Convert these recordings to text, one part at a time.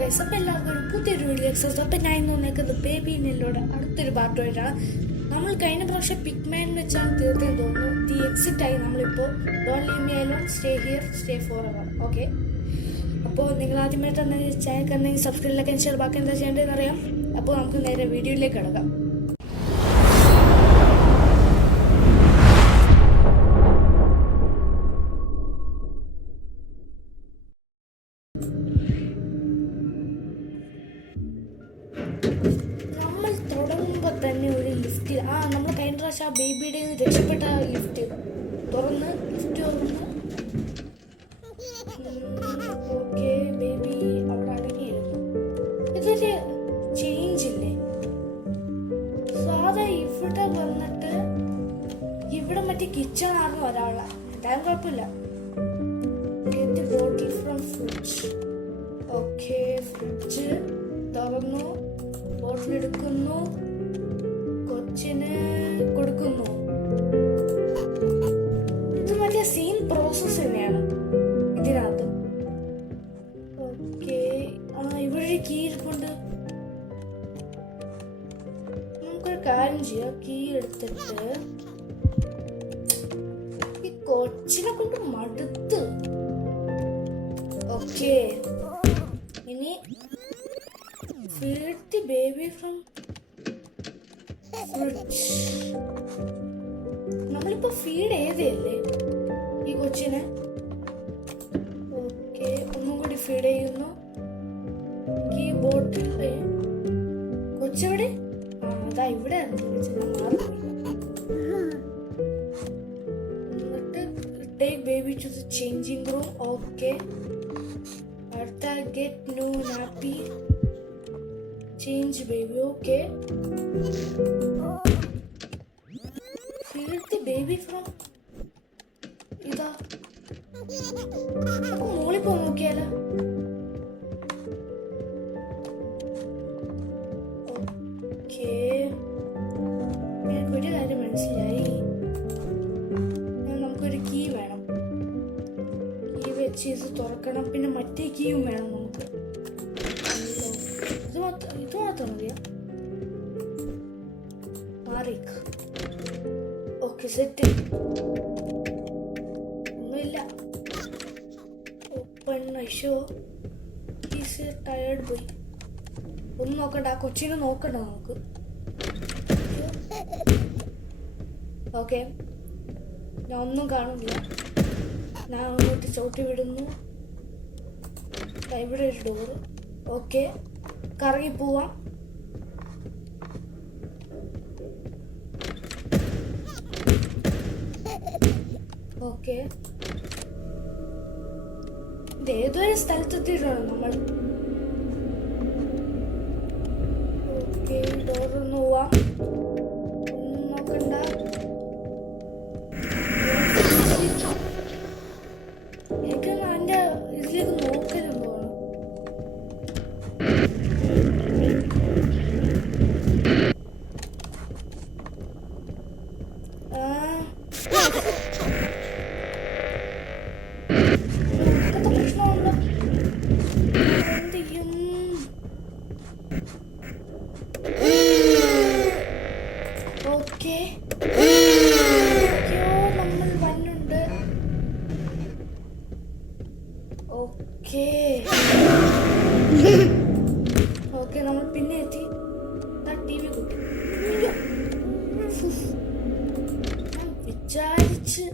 Guys, അപ്പോൾ എല്ലാവർക്കും ഒരു പുതിയൊരു വീഡിയോ എക്സസ്. അപ്പം ഞാൻ ഇന്ന് വന്നേക്കുന്നത് ബേബി നെല്ലോടെ അടുത്തൊരു പാർട്ടുമായിട്ടാണ്. നമ്മൾ കഴിഞ്ഞ പ്രാവശ്യം പിക്മാൻ വെച്ചാണ് തീർത്തെന്ന് തോന്നുന്നു. ദി എക്സിറ്റ് ആയി നമ്മളിപ്പോൾ don't leave me alone, stay here, stay for ever. Okay, അപ്പോൾ നിങ്ങൾ ആദ്യമായിട്ടാണ് ചാനൽ കണ്ടെങ്കിൽ സബ്സ്ക്രൈബ് ഷെയർ ബാക്കി എന്താ ചെയ്യേണ്ടതെന്ന് അറിയാം. അപ്പോൾ നമുക്ക് നേരെ വീഡിയോയിലേക്ക് കിടക്കാം. നമ്മൾ തുടങ്ങുമ്പോൾ തന്നെ ഒരു ലിഫ്റ്റ്, നമ്മൾ കഴിഞ്ഞ പ്രാവശ്യം ആ ബേബിയുടെ രക്ഷപ്പെട്ട ലിഫ്റ്റ് തുറന്ന് ഓക്കെ, ബേബി അവിടെ അടങ്ങിയിരുന്നു. ഇതൊരു ചേഞ്ച് ഇല്ലേ? സാധാ ഇവിടെ വന്നിട്ട് ഇവിടെ മറ്റേ കിച്ചൺ ആയിരുന്നു ഒരാളെ. എന്തായാലും കുഴപ്പമില്ല. ബോട്ടിൽ ഫ്രം ഫ്രിഡ്ജ്. ഓക്കെ, ഫ്രിഡ്ജ് തുറന്നു, ബോട്ടിൽ എടുക്കുന്നു, കൊച്ചിന് കൊടുക്കുന്നു. ഇത് മറ്റേ സെയിം പ്രോസസ് തന്നെയാണ് ഇതിനകത്ത്. ഓക്കെ, ഇവിടെ ഒരു കീ ഇരിപ്പുണ്ട്. നമുക്കൊരു കാര്യം ചെയ്യാം, കീ എടുത്തിട്ട് ഈ കൊച്ചിനെ കൊണ്ട് മടുത്ത്. ഓക്കെ, ഇനി feed the baby from fridge. നമ്മളിപ്പോ ഫീഡ് ചെയ്തല്ലേ ഈ കൊച്ചിനെ. ഓക്കെ, ഒന്നും കൂടി ഫീഡ് ചെയ്യുന്നു. ഈ ബോട്ടിൽ കൊച്ചെവിടെ? അതാ ഇവിടെ എന്നിട്ട് take baby to the changing room. Okay, അടുത്ത get new nappy, change baby. Okay, feed the baby from ida. Appo മോളി പോ നോക്കിയാലോ. ഓക്കെ, ഒരു കാര്യം മനസ്സിലായി. നമുക്കൊരു കീ വേണം. കീ വെച്ച് ഇത് തുറക്കണം. പിന്നെ മറ്റേ കീയും വേണം നമുക്ക്. ഇത് മാത്രം മതിയാ? Okay, set. ഒന്നുമില്ല. ഓപ്പൺ. ഐഷോ ഈസ് ടയേർഡ് പോയി. ഒന്നും നോക്കണ്ട, ആ കൊച്ചിനെ നോക്കണ്ട നമുക്ക്. ഓക്കെ, ഞാൻ ഒന്നും കാണുന്നില്ല. ഞാൻ അങ്ങോട്ട് ചവിട്ടി വിടുന്നു. ഇവിടെ ഒരു ഡോറ്. ഓക്കെ, കറങ്ങി പോവാം. ഓക്കെ, ഏതൊരു സ്ഥലത്തെത്തിയിട്ടാണ് നമ്മൾ. ഓക്കെ, ഡോറൊന്ന് പോവാം. ഒന്നും നോക്കണ്ട. എനിക്ക് എൻ്റെ ഇതിലേക്ക് നോക്കലും തോന്നുന്നു. ഓക്കെ, നമ്മൾ വന്നുണ്ട്. ഓക്കെ ഓക്കെ, നമ്മൾ പിന്നെ എത്തി. TV കുട്ടി വിചാരിച്ച്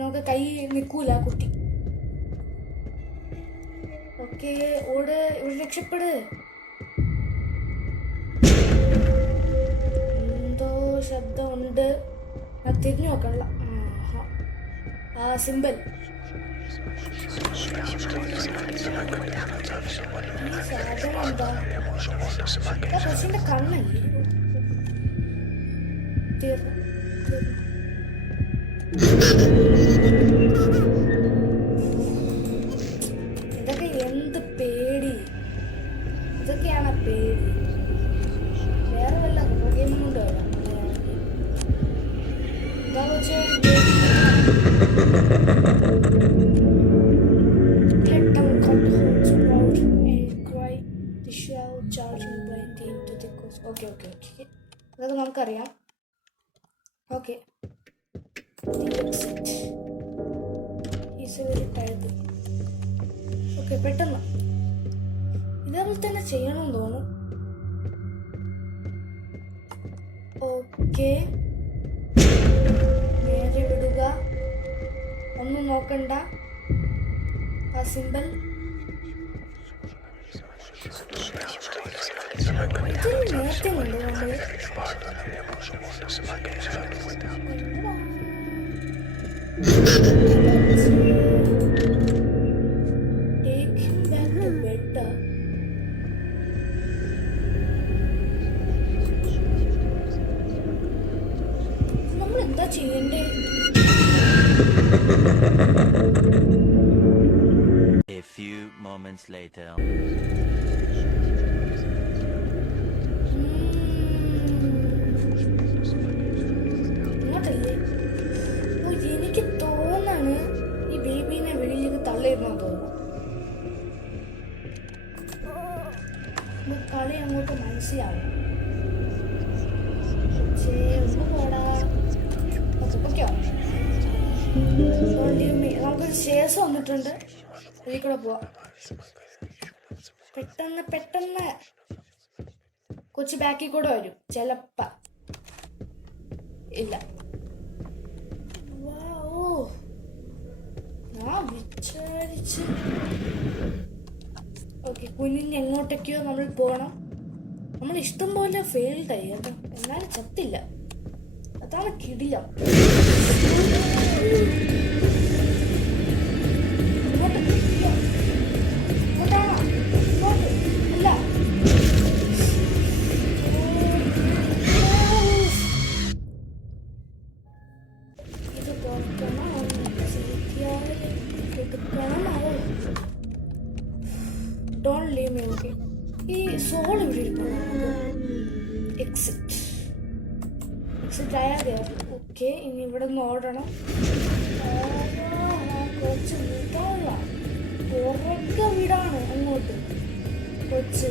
നമുക്ക് കൈ നിൽക്കൂല കുട്ടി. ഓക്കെ, ഇവിടെ രക്ഷപ്പെട്. എന്തോ ശബ്ദമുണ്ട്. ഞാൻ തിരിഞ്ഞു നോക്കണല്ല. സിമ്പിൾ. സാധനം എന്താ? കൊച്ചിന്റെ കണ്ണല്ലേ? ഇതൊക്കെ എന്ത് പേടി! ഇതൊക്കെയാണ് പേടി. വേറെ വല്ല ഗെയിമും കൊണ്ട് വരാം. Head down, cut holes, sprout, and cry. The shell charging blind into the coast. Okay. അതൊക്കെ നമുക്കറിയാം. Okay. The exit. He's very tired. Okay, പെട്ടെന്ന് ഇതേപോലെ തന്നെ ചെയ്യണമെന്ന് തോന്നുന്നു. ഓക്കെ, നേരെ വിടുക, ഒന്നും നോക്കണ്ട. ആ സിമ്പിൾ നേരത്തെ ഉണ്ട് നമ്മള്. നമ്മളെന്താ ചെയ്യണ്ടേ? A few moments later. ഇങ്ങോട്ടല്ലേ? ഓ, എനിക്ക് തോന്നാണ് ഈ ബേബീനെ വെളിയിലേക്ക് തള്ളിയിരുന്നാ തോന്നുന്നു. കളി അങ്ങോട്ട് മനസ്സിലാവും. ഒന്ന് പോടാ. ഓക്കെ, നമുക്കൊരു ശേഷം വന്നിട്ടുണ്ട്. ഇതിൽ കൂടെ പോവാം. പെട്ടെന്ന് കൊച്ചു ബാക്കിൽ കൂടെ വരും ചെലപ്പ. ഇല്ല, ഞാൻ വിചാരിച്ച്. ഓക്കെ, കുഞ്ഞിന് എങ്ങോട്ടൊക്കെയോ നമ്മൾ പോകണം. നമ്മൾ ഇഷ്ടം പോലെ ഫെയിൽഡായി കേട്ടോ, എന്നാലും ചത്തില്ല. അതാണ് കിടിലം. Don't leave me, okay? ഈ സോൾ ഇവിടെ ഇരിക്കുന്നു. എക്സിറ്റ് ആയാൽ ഓക്കെ. ഇനി ഇവിടെ നിന്ന് ഓടണം. കൊച്ച് വീട്ടാള പുറകെ വീടാണ് അങ്ങോട്ട്. കൊച്ച്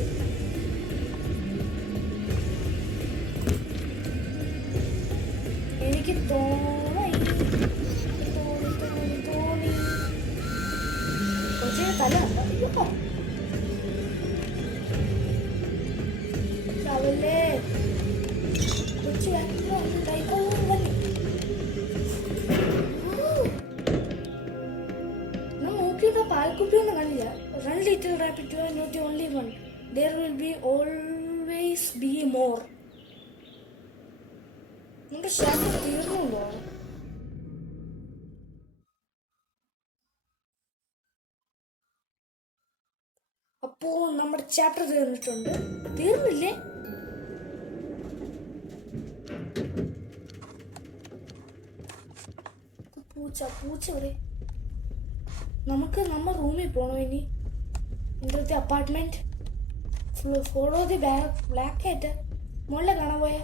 എനിക്ക് തോന്നി കൊച്ചിന്റെ തല അയ്യോ ചവല്ലേ. കൊച്ചു നോക്കിയപ്പോ പാൽക്കുപ്പിയൊന്നും കാണില്ല. Run little rabbit, you are not the only one. There will be always be more. നമ്മുടെ ചാപ്റ്റർ തീർന്നുണ്ടോ? അപ്പോ നമ്മുടെ ചാപ്റ്റർ തീർന്നിട്ടുണ്ട്. തീർന്നില്ലേ? പൂച്ച ഇവിടെ. നമുക്ക് നമ്മുടെ റൂമിൽ പോകണം ഇനി. ഇവിടുത്തെ apartment. Follow the black cat. മുകളിലെ കാണാൻ പോയ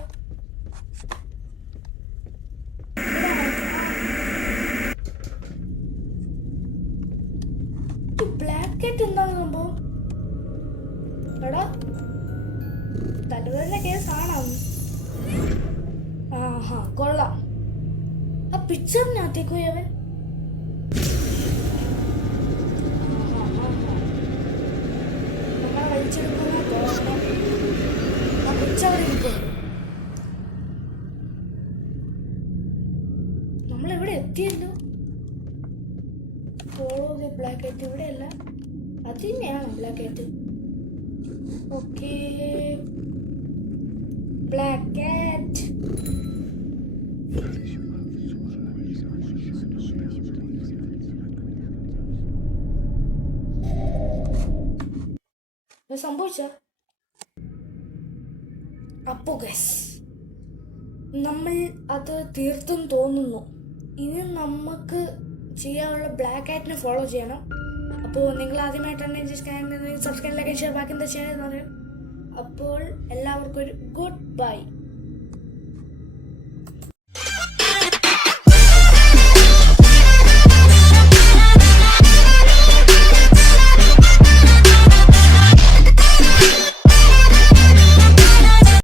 ബ്ലാക്ക് കാറ്റ് എന്താണ് സംഭവം? എടാ, തലവേദന കേസാണോ? ആഹാ, കൊള്ളാം. ആ പിക്ചറിനകത്തേക്ക് പോയി അവൻ. നമ്മളെ വലിച്ചെടുക്കുന്ന തോന്നണം. ആ പിക്ചർ ഇരിക്കുന്നു. നമ്മളെവിടെ എത്തിയല്ലോ. Follow the black cat. ഇവിടെയല്ല, അത് തന്നെയാണ് black cat. Okay, black cat. സംഭവിച്ച അപ്പോ ഗൈസ്, നമ്മൾ അത് തീർത്തും തോന്നുന്നു. ഇനി നമുക്ക് ചെയ്യാനുള്ള ബ്ലാക്ക് കാറ്റിനെ ഫോളോ ചെയ്യണം. അപ്പോൾ നിങ്ങൾ ആദ്യമായിട്ടാണ് സബ്സ്ക്രൈബ് ലൈക്ക് ഷെയർ ബാക്കി എന്താ ചെയ്യണമെന്ന് പറയാം. അപ്പോൾ എല്ലാവർക്കും ഒരു ഗുഡ് ബൈ.